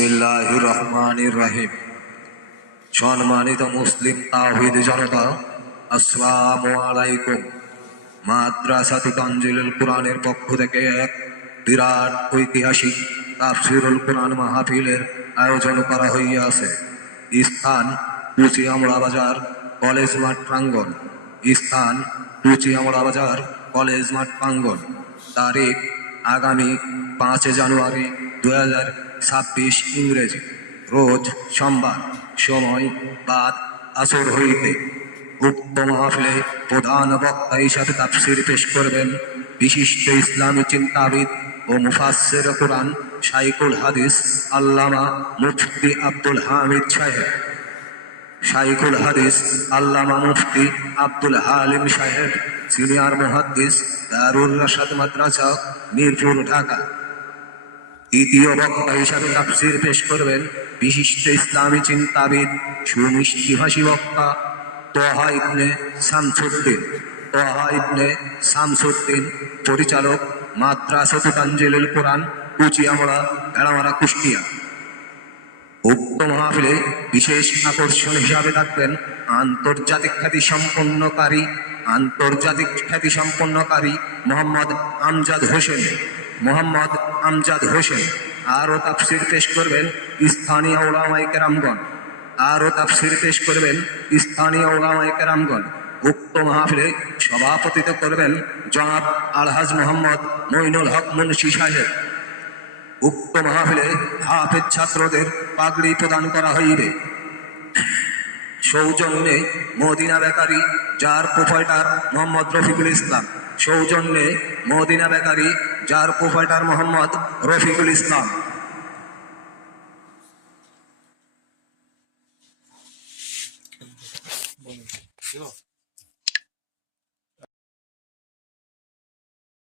বিসমিল্লাহির রহমানির রহিম। সম্মানিত মুসলিম তাওহীদ জনতা, আসসালামু আলাইকুম। মাদ্রাসাতুত তানজিলুল কুরআনের পক্ষ থেকে এক বিরাট ঐতিহাসিক তাফসীরুল কুরআন মাহফিলের আয়োজন করা হইয়াছে। স্থান কুচিয়ামড়া বাজার কলেজ মাঠ প্রাঙ্গণ। স্থান কুচিয়ামড়া বাজার কলেজ মাঠ প্রাঙ্গণ। তারিখ আগামী 5 জানুয়ারি 2026 ইংরেজি। রোজ সোমবার। সময় বাদ আসর হইতে। উক্ত মাহফিলে প্রধান বক্তা হিসাবে তাফসীর পেশ করবেন বিশিষ্ট ইসলামী চিন্তাবিদ ও মুফাসসির কুরআন শাইখুল হাদিস আল্লামা মুফতি আব্দুল হামিদ সাহেব। শাইখুল হাদিস আল্লামা মুফতি আব্দুল হালিম সাহেব, সিনিয়র মুহাদ্দিস, দারুল রাশাদ মাদ্রাসা, মিরপুর, ঢাকা। দ্বিতীয় বক্তা হিসাবে তাফসীর পেশ করবেন বিশিষ্ট ইসলামী চিন্তাবিদ, সুমিষ্টিভাষী বক্তা তোহা ইবনে শামসুদ্দিন। তোহা ইবনে শামসুদ্দিন, পরিচালক, মাদ্রাসাতুত তানজিলুল কুরআন, কুচিয়ামড়া, ভেড়ামারা, কুষ্টিয়া। উক্ত মাহফিলে বিশেষ আকর্ষণ হিসাবে থাকবেন আন্তর্জাতিক খ্যাতি সম্পন্নকারী মোহাম্মদ আমজাদ হোসেন। আরও তাফসীর পেশ করবেন স্থানীয় উলামায়ে কেরামগণ। উক্ত মাহফিলে সভাপতিত্ব করবেন জনাব আলহাজ মোহাম্মদ মঈনুল হক মুন্সি সাহেব। উক্ত মাহফিলে হাফেজ ছাত্রদের পাগড়ি প্রদান করা হইবে। সৌজন্যে মদিনা বেকারি, যার প্রোপাইটার মোহাম্মদ রফিকুল ইসলাম। সৌজন্যে মদিনা বেকারি, যার প্রোপাইটার মোহাম্মদ রফিকুল ইসলাম।